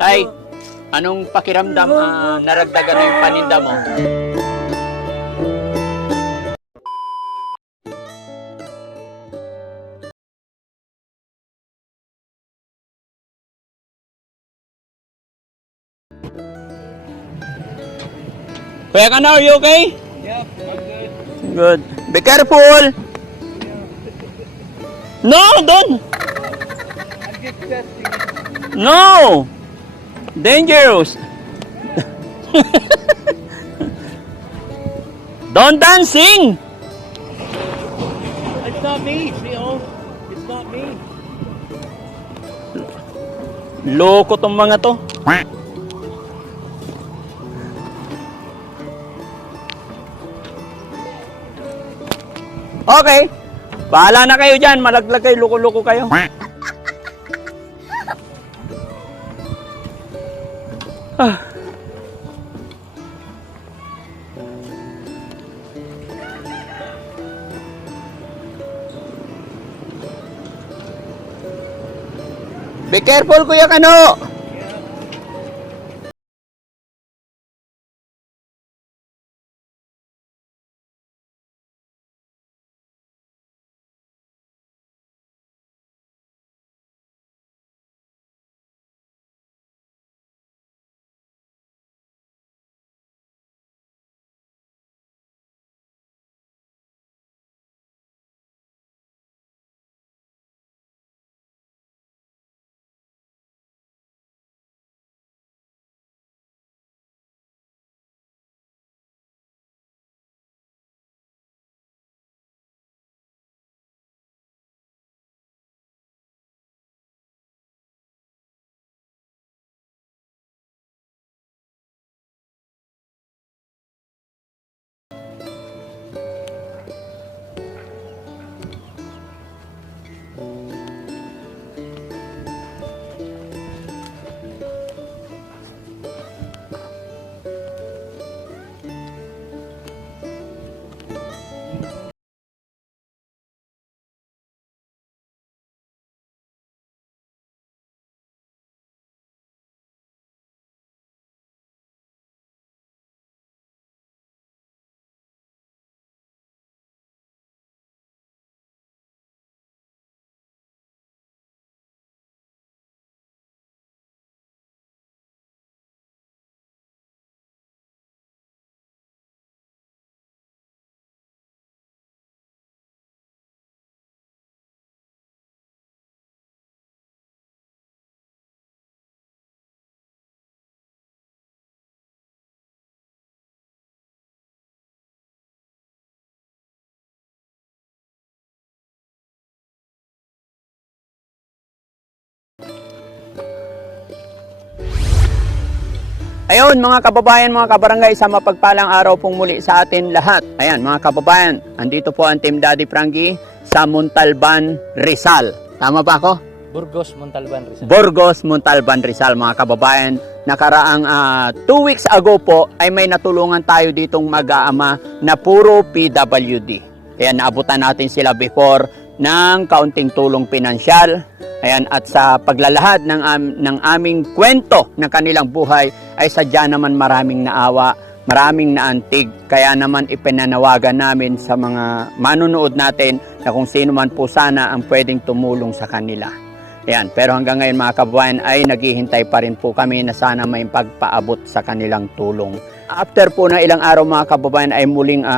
Ay, anong pakiramdam naragdagan na yung paninda mo? Kuya Kano, are you okay? Yep, I'm good. Good. Be careful! No, don't! I'm just testing. No! Dangerous! Don't dancing! It's not me, Neil. It's not me. Loko tong mga to. Okay. Bahala na kayo dyan. Malaglag kayo. Loko-loko kayo. Ah. Be careful, Kuya Kano. Ayun mga kababayan, mga kabarangay, sa mapagpalang araw pong muli sa atin lahat. Ayan mga kababayan, andito po ang Team Daddy Frankie sa Montalban, Rizal. Tama ba ako? Burgos, Montalban, Rizal. Burgos, Montalban, Rizal mga kababayan. Nakaraang 2 weeks ago po ay may natulungan tayo ditong mag-aama na puro PWD. Kaya naabutan natin sila before ng kaunting tulong pinansyal. Ayan, at sa paglalahad ng aming kwento ng kanilang buhay ay sadya naman maraming naawa, maraming naantig. Kaya naman ipinanawagan namin sa mga manunood natin na kung sino man po sana ang pwedeng tumulong sa kanila. Ayan, pero hanggang ngayon mga kababayan ay naghihintay pa rin po kami na sana may pagpaabot sa kanilang tulong. After po na ilang araw mga kababayan ay muling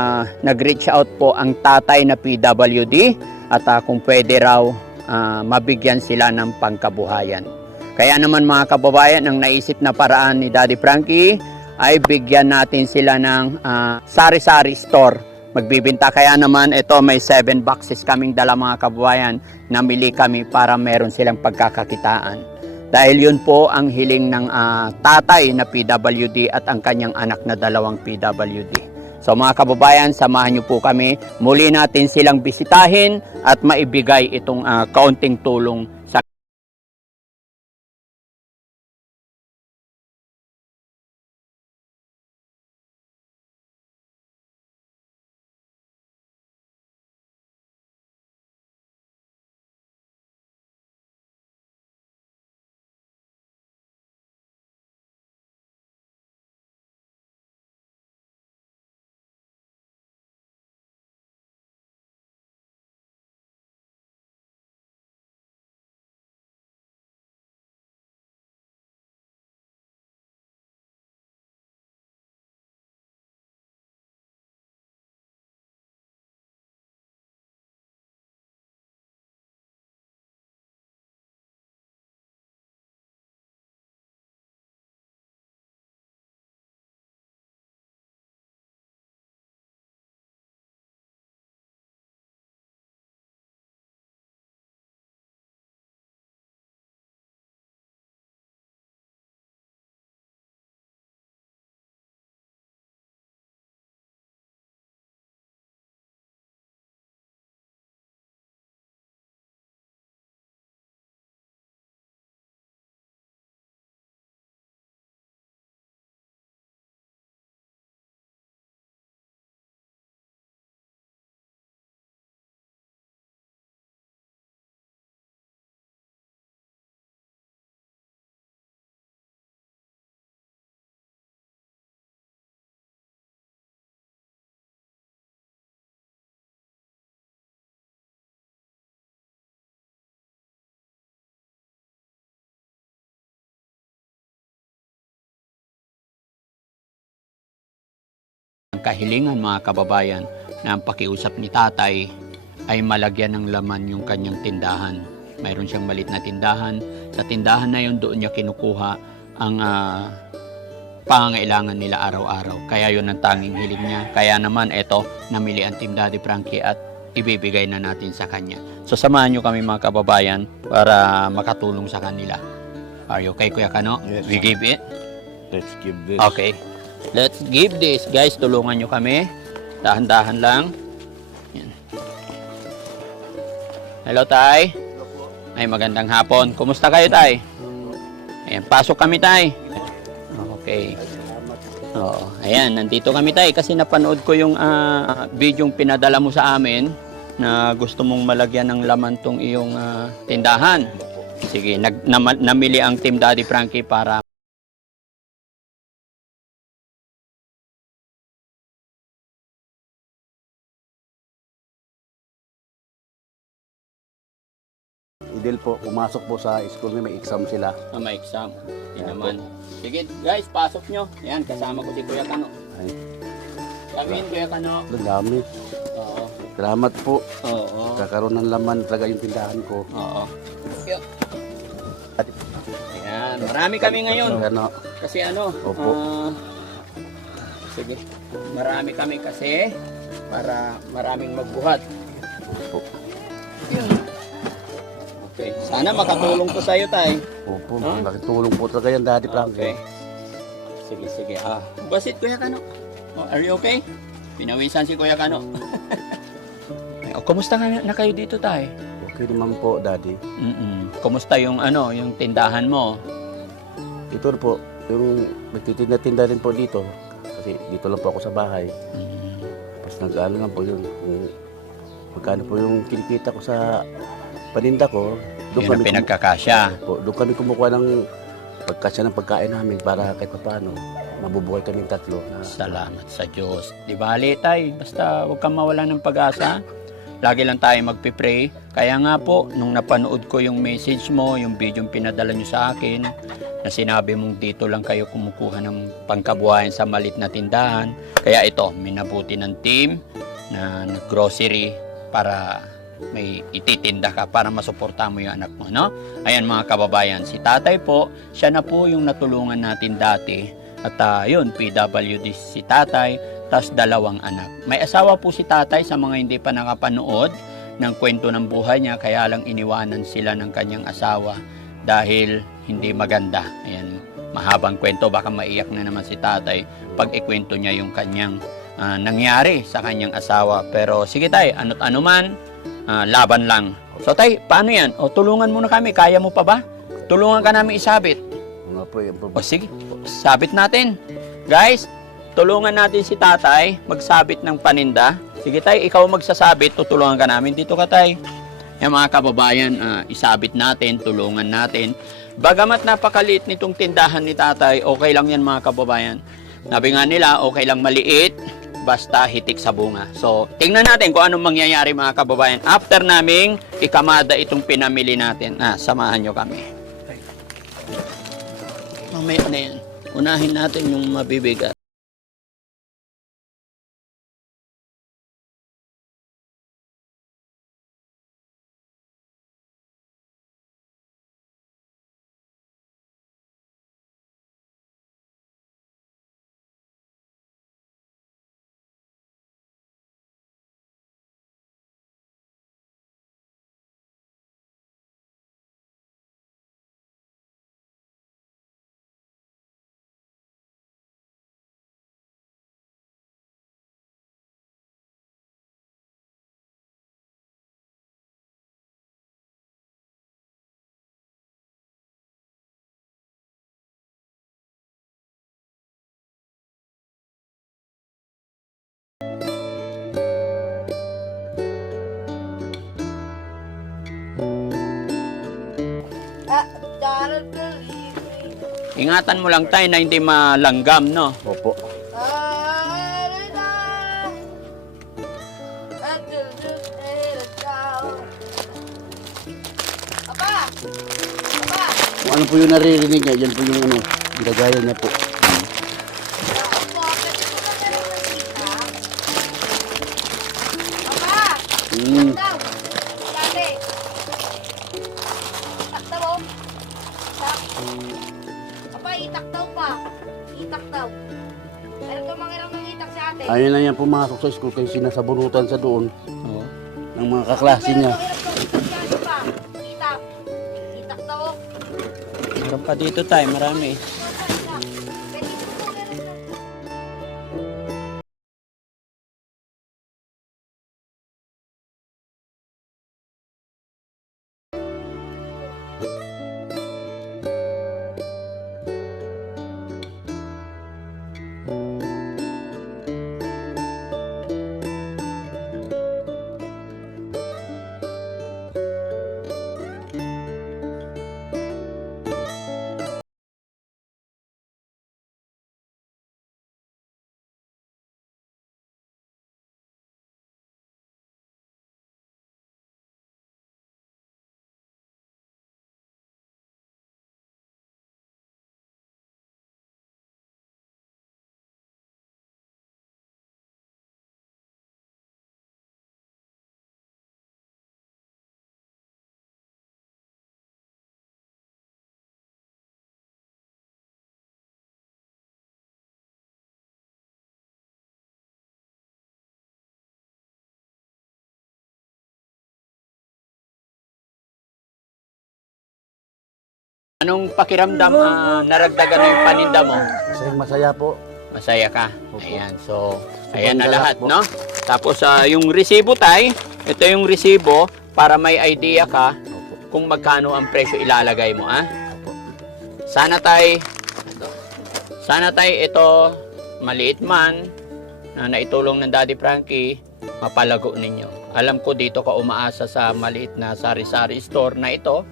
nag-reach out po ang tatay na PWD at kung pwede raw mabigyan sila ng pangkabuhayan. Kaya naman mga kababayan, ang naisip na paraan ni Daddy Frankie ay bigyan natin sila ng sari-sari store. Magbibinta, kaya naman ito may 7 boxes kaming dala mga kababayan, namili kami para meron silang pagkakakitaan. Dahil yun po ang hiling ng tatay na PWD at ang kanyang anak na 2 PWD. So mga kababayan, samahan niyo po kami. Muli natin silang bisitahin at maibigay itong kaunting tulong kahilingan mga kababayan na ang pakiusap ni tatay ay malagyan ng laman yung kanyang tindahan. Mayroon siyang malit na tindahan. Sa tindahan na yun, doon niya kinukuha ang pangangailangan nila araw-araw. Kaya yun ang tanging hiling niya. Kaya naman eto, namili ang Team Daddy Frankie at ibibigay na natin sa kanya. So samahan nyo kami mga kababayan para makatulong sa kanila. Are you okay, Kuya Kano? Yes. We give it? Let's give this. Okay. Let's give this. Guys, tulungan nyo kami. Dahan-dahan lang. Yan. Hello, Tay. Ay, magandang hapon. Kumusta kayo, Tay? Ayan, pasok kami, Tay. Okay. Oo. Ayan, nandito kami, Tay. Kasi napanood ko yung video yung pinadala mo sa amin na gusto mong malagyan ng laman tong iyong tindahan. Sige, namili ang Team Daddy Frankie para Idil po, pumasok po sa school may exam sila. may exam. Yan naman. Sige, guys, pasok nyo. Ayan, kasama ko si Kuya Kano. Ay, Sabihin, Kuya Kano. ang dami. Oo. Salamat po. Oo. Kakaroon ng laman talaga yung tindahan ko. Oo. Ayan, marami kami ngayon. Ano, Kasi ano, Opo. sige, marami kami kasi para maraming magbuhat. Opo. Okay, sana makatulong ko sa'yo, Tay. Opo, Huh? nakitulong po talaga yan, Daddy Frankie. Okay. Sige, sige. Basit, Kuya Kano. Oh, are you okay? Pinawisan si Kuya Kano. Kumusta na kayo dito, Tay? Okay naman po, Daddy. Kumusta yung yung tindahan mo? Ito po, yung nagtitinda-tinda rin po dito. Kasi dito lang po ako sa bahay. Tapos nag-ano lang po yun. Kung magkano po yung kinikita ko sa paninda ko, Yun ang pinagkakasya. doon kami kumukuha ng pagkasya ng pagkain namin para kahit paano mabubuhay kaming tatlo. Salamat sa Diyos. Di bali, Tay. Basta huwag kang mawala ng pag-asa. Lagi lang tayo magpipray. Kaya nga po, nung napanood ko yung message mo, yung video yung pinadala nyo sa akin, na sinabi mong dito lang kayo kumukuha ng pangkabuhayan sa malit na tindahan. Kaya ito, minabuti ng team na grocery para may ititinda ka para masuporta mo yung anak mo, no? Ayan mga kababayan, si tatay po, siya na po yung natulungan natin dati. At yun, PWD si tatay, tas 2 anak. May asawa po si tatay sa mga hindi pa nakapanood ng kwento ng buhay niya, kaya lang iniwanan sila ng kanyang asawa dahil hindi maganda. Ayan, mahabang kwento, baka maiyak na naman si tatay pag ikwento niya yung kanyang nangyari sa kanyang asawa. Pero sige tay, ano't ano man, laban lang. So tay, paano yan? O tulungan mo na kami, kaya mo pa ba? Tulungan ka namin isabit. Mga po, yung O sige, sabit natin. Guys, tulungan natin si tatay magsabit ng paninda. Sige tay, ikaw magsasabit, tutulungan ka namin. Dito ka tay. Yung mga kababayan, isabit natin, tulungan natin. Bagamat napakaliit nitong tindahan ni tatay, okay lang yan mga kababayan. Sabi nga nila, okay lang maliit, basta hitik sa bunga. So, tingnan natin kung anong mangyayari mga kababayan. After naming ikamada itong pinamili natin. Samahan nyo kami. Mamaya na yan. Unahin natin yung mabibigat. Ingatan mo lang tayo na hindi malanggam, no? Opo. Kung ano po yung naririnig niya, yan po yung ginagaya niya po. Daw. Dati. Itak daw, oh. Itak. Aba, itak daw pa. Itak daw. Pero tumangirang ng itak si ate. Ayun na yan pumasok sa school kasi sinasabunutan sa doon Oo. ng mga kaklase niya. Itak. Itak daw, oh. Meron pa dito tayo, marami. Anong pakiramdam naragdagan mo yung paninda mo? Masayang masaya po. Masaya ka? Opo. Ayan, so, ayan na Sobrang lahat, galak po. no? Tapos, yung resibo tay, ito yung resibo para may idea ka Opo. kung magkano ang presyo ilalagay mo, ah? Opo. Sana ito, maliit man, na naitulong ng Daddy Frankie, mapalago ninyo. Alam ko dito ka umaasa sa maliit na sari-sari store na ito,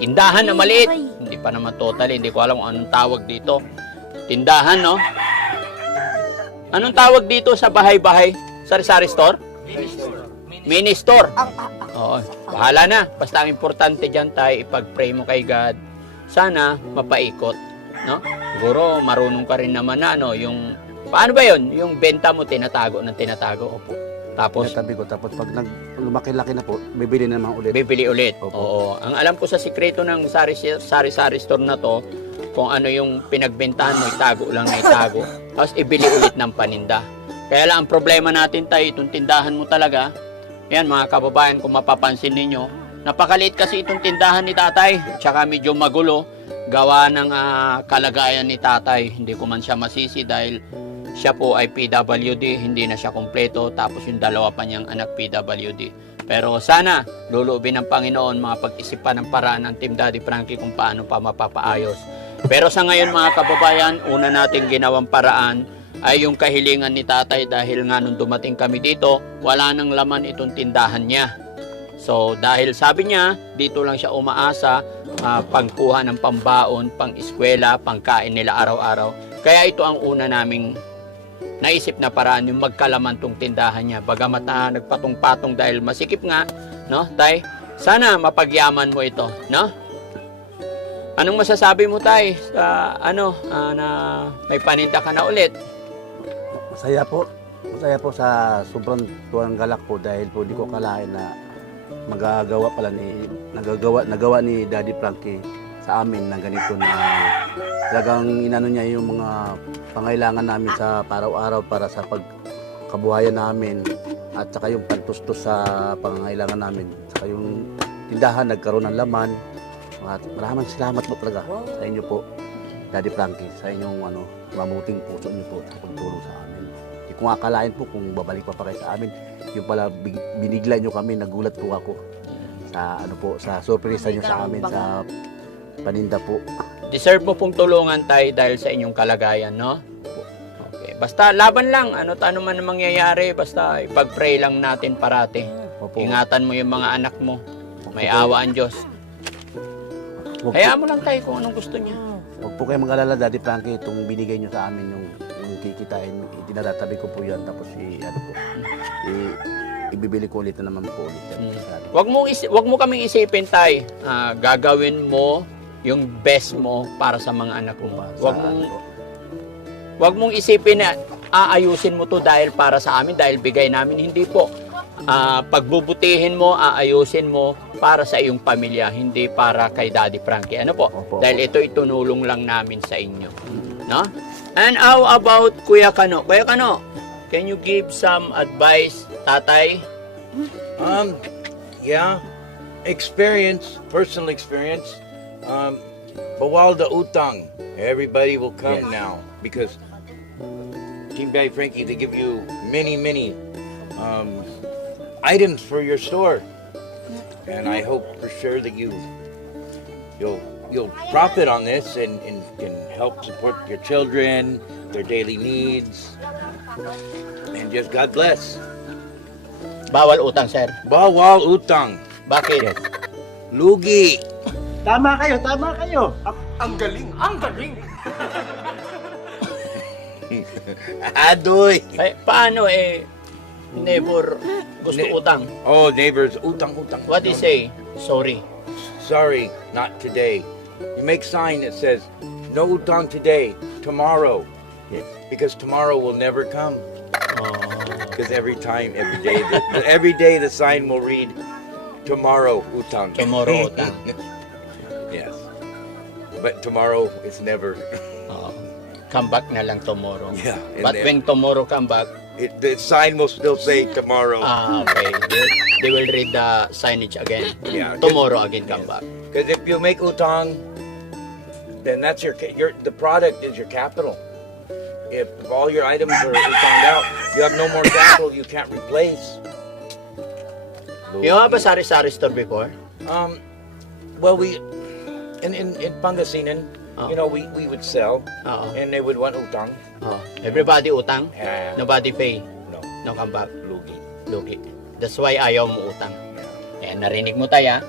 tindahan na maliit. Hindi pa naman totally, hindi ko alam kung anong tawag dito. Tindahan, no? Anong tawag dito sa bahay-bahay? Sari-sari store? Mini store. Oo, bahala na. Basta ang importante dyan tayo, ipag-pray mo kay God. Sana mapaikot, no? Siguro marunong ka rin naman na, no? Yung, paano ba yun? Yung benta mo, tinatago ng tinatago. Opo. Tapos, Tabi ko. Tapos pag lumaki-laki na po, bibili na naman ulit. bibili ulit. Opo. Oo. Ang alam ko sa sikreto ng sari-sari store na to, kung ano yung pinagbentahan mo, itago lang na itago. Tapos ibili ulit ng paninda. Kaya lang ang problema natin tayo, itong tindahan mo talaga. Yan mga kababayan, kung mapapansin ninyo, napakaliit kasi itong tindahan ni tatay. Tsaka medyo magulo. Gawa ng kalagayan ni tatay. Hindi ko man siya masisi dahil siya po ay PWD, hindi na siya kumpleto, tapos yung dalawa pa niyang anak PWD. Pero sana, luluubin ng Panginoon, mga pag-isipan ng paraan ng Team Daddy Frankie kung paano pa mapapaayos. Pero sa ngayon mga kababayan, una nating ginawang paraan ay yung kahilingan ni tatay dahil nga nung dumating kami dito, wala nang laman itong tindahan niya. So dahil sabi niya, dito lang siya umaasa, pangkuha ng pambaon, pang-eskwela, pangkain nila araw-araw. Kaya ito ang una naming naisip na paraan yung magkalaman tong tindahan niya. Bagamat nagpatong-patong dahil masikip nga, no, tay? Sana mapagyaman mo ito, no? Anong masasabi mo, tay, sa na may paninda ka na ulit? Masaya po. Masaya po sa sobrang tuwang galak po dahil po di ko kalain na nagawa ni Daddy Frankie sa amin na ganito na talagang inano niya yung mga pangailangan namin sa araw-araw para sa pagkabuhayan namin at saka yung pantustos sa pangangailangan namin. Saka yung tindahan nagkaroon ng laman. Maraming salamat po talaga sa inyo po, Daddy Frankie, sa inyong mabuting puso niyo po sa pagtulong sa amin. Hindi ko akalain po kung babalik pa kayo sa amin. Yung pala binigla niyo kami, nagulat po ako sa sa sorpresa niyo sa amin sa paninda po. Deserve mo pong tulungan, tay, dahil sa inyong kalagayan, no? Okay. Basta laban lang, ano man ang mangyayari, basta ipag-pray lang natin parati. Opo. Ingatan mo yung mga anak mo. May Opo. awa ang Diyos. Wag po- Hayaan mo lang tayo kung anong gusto niya. Huwag po kayo mag-alala, Daddy Frankie, itong binigay nyo sa amin, yung kikitain, itinatatabi ko po yan, tapos ibibili ko ulit na naman po ulit yan. Wag mo kaming isipin, tay. Gagawin mo yung best mo para sa mga anak mo. Wag mong isipin na aayusin mo to dahil para sa amin, dahil bigay namin. Hindi po. pagbubutihin mo, aayusin mo para sa iyong pamilya, hindi para kay Daddy Frankie. Ano po? Opo, Dahil ito itunulong lang namin sa inyo. No? And how about Kuya Kano? Kuya Kano, can you give some advice, tatay? Yeah, personal experience. Bawal the utang. Everybody will come Yes. now because Team Daddy Frankie, they give you many items for your store, and I hope for sure that you'll profit on this and can help support your children, their daily needs, and just God bless. Bawal utang, sir. Bawal utang. Bakit? Lugi. Tama kayo. Adoy. Paano neighbor gusto utang? Oh, neighbors, utang. What do you say? Sorry. Sorry, not today. You make sign that says, no utang today, tomorrow. Yes. Because tomorrow will never come. Oh. Because every day the sign will read, tomorrow utang. Tomorrow utang. Yes. But tomorrow is never. Oo. Come back na lang tomorrow. Yeah, and But then- when tomorrow come back, The sign will still say tomorrow. okay. They will read the signage again. Yeah. Tomorrow again come back. Because if you make utang, then that's your the product is your capital. If all your items are utanged out, you have no more capital. You can't replace. You have a sari-sari store before? Well, we in Pangasinan, Oh. you know, we would sell, Oo. and they would want utang. Oh. Everybody utang? Yeah. Nobody pay? No, No come back? lugi. Lugi. That's why ayaw mo utang. Kaya narinig mo tayo,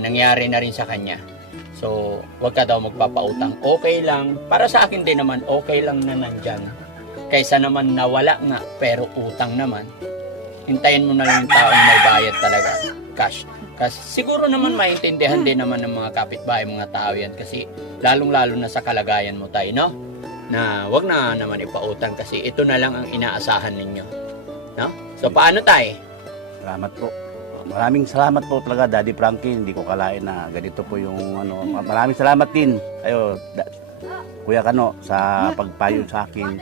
nangyari na rin sa kanya. So, wag ka daw magpapautang. Okay lang. Para sa akin din naman, okay lang na nandyan. Kaysa naman nawala nga, pero utang naman. Hintayin mo na lang yung taong may bayad talaga. Cash. Kasi siguro naman maintindihan din naman ng mga kapitbahay, mga tao yan. Kasi lalong-lalo na sa kalagayan mo tayo, no? Na wag na naman ipautang kasi ito na lang ang inaasahan ninyo. No? So, paano tayo? Salamat po. Maraming salamat po talaga, Daddy Frankie. Hindi ko kalain na ganito po yung ano. Maraming salamat din kayo, Kuya Kano, sa pagpayo sa akin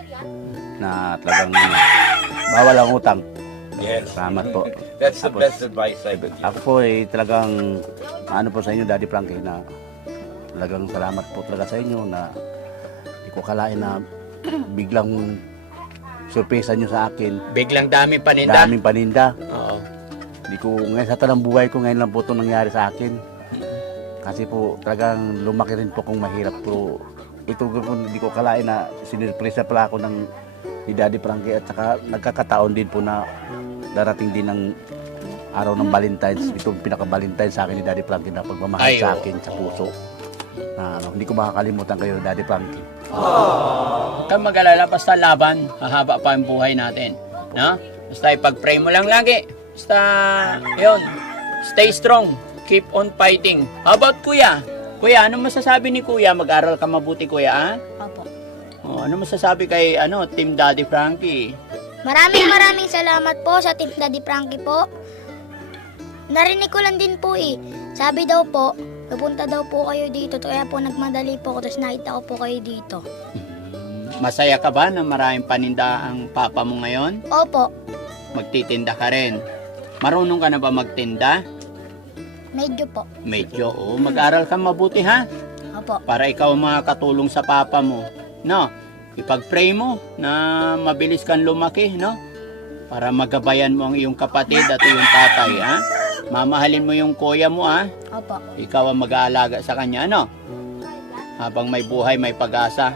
na talagang bawal ang utang. Yes. Salamat po. That's the Tapos, best advice I would give. Ako po talagang ano po sa inyo, Daddy Frankie, na talagang salamat po talaga sa inyo na hindi ko kalain na biglang surpresa nyo sa akin. Biglang dami paninda. Daming paninda. Oo. Hindi ko, ngayon sa tanang buhay ko, ngayon lang po ito nangyari sa akin. Kasi po talagang lumaki rin po kung mahirap po. Ito po, hindi ko kalain na sinurpresa pala ako ni Daddy Frankie at saka nagkakataon din po na darating din ng araw ng Valentine's. Ito ang pinaka-Valentine's sa akin ni Daddy Frankie na pagmamahal Ay, sa oo. akin sa puso. Na, hindi ko makakalimutan kayo, Daddy Frankie. Huwag kang mag-alala, basta laban. Hahaba pa ang buhay natin. No? Basta ipag-pray mo lang lagi. Basta, yun. Stay strong. Keep on fighting. How about Kuya? Kuya, ano masasabi ni Kuya? Mag-aral ka mabuti, Kuya, ah? Opo. Oh, ano masasabi kay Team Daddy Frankie? Maraming salamat po sa Team Daddy Frankie po. Narinig ko lang din po Sabi daw po, pupunta daw po kayo dito. Kaya po nagmadali po ako. Tapos nakita ko po kayo dito. Masaya ka ba na maraming paninda ang papa mo ngayon? Opo, Magtitinda ka rin. Marunong ka na ba magtinda? medyo po. Medyo, oo. Mag-aral ka mabuti, ha? Opo. Para ikaw makakatulong sa papa mo. No? Ipag-pray mo na mabilis kang lumaki, no? Para magabayan mo ang iyong kapatid at iyong tatay, ha? Mamahalin mo yung kuya mo, ha? Opo. Ikaw ang mag-aalaga sa kanya, ano? Habang may buhay, may pag-asa.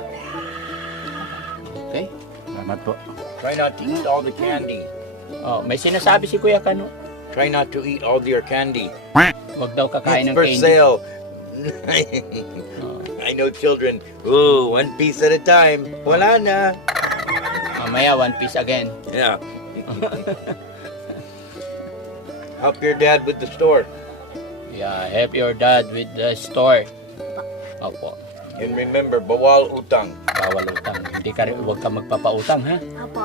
Okay? Salamat po. Try not to eat all the candy. Oh, may sinasabi si Kuya Kano. Try not to eat all your candy. Huwag daw kakain It's ng for candy. sale. Oh, I know children. Ooh, one piece at a time. Wala na. mamaya, one piece again. Yeah. Help your dad with the store. Yeah, help your dad with the store. Opo. And remember, bawal utang. Bawal utang. Hindi ka rin, huwag ka magpapautang, ha? Opo.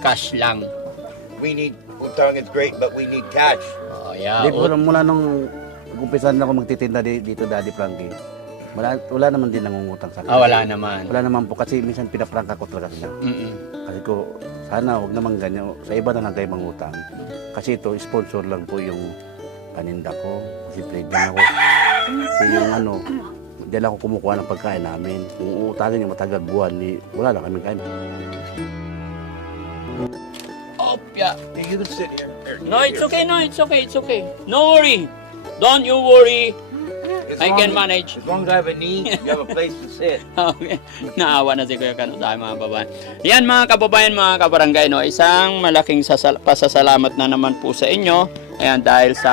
Cash lang. we need utang is great, but we need cash. Oh, yeah. Di po, mula nung nag-umpisa na ako magtitinda dito, Daddy Frankie, wala naman din nangungutang sa akin. Wala naman. Wala naman po kasi minsan pinaprangka ko talaga sila. Mm-mm. Kasi ko, sana huwag naman ganyan. Sa iba na lang kayo mangutang. Kasi ito, sponsor lang po yung paninda ko. Siyempre, dyan ako. Kasi yung dyan ako kumukuha ng pagkain namin. Kung uutangin yung matagal buwan, wala na kami kain. Oh, yeah. You can sit here. No, it's okay. No, it's okay. It's okay. No worry. Don't you worry. I can manage. As long as I have a knee, you have a place to sit. Okay. Naawa na si Kuya Kano tayo mga kababayan. Yan mga kababayan, mga kabarangay, no? Isang malaking pasasalamat na naman po sa inyo. Ayan, dahil sa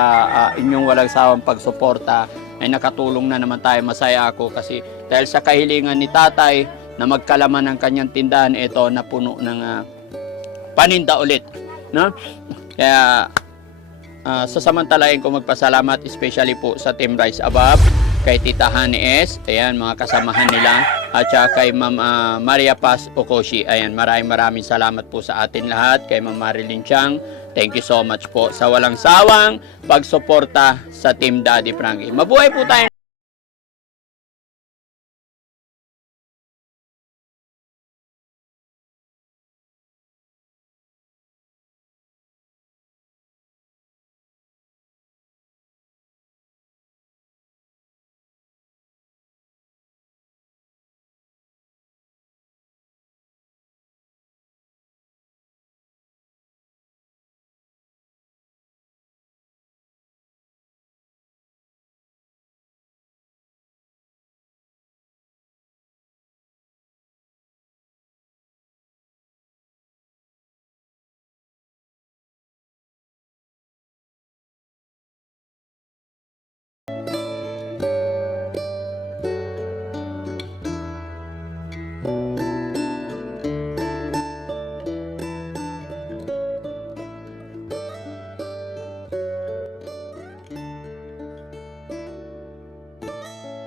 inyong walang sawang pagsuporta, ay nakatulong na naman tayo. Masaya ako kasi dahil sa kahilingan ni tatay na magkalaman ng kanyang tindahan, ito na puno ng paninda ulit. No? Kaya sasamantalain ko magpasalamat especially po sa Team Rise Above, kay Tita Honey S, ayan, mga kasamahan nila, at saka kay Ma'am Maria Paz Okoshi. Ayan, maraming salamat po sa atin lahat, kay Ma'am Marilyn Chang. Thank you so much po sa walang sawang pagsuporta sa Team Daddy Frankie. Mabuhay po tayo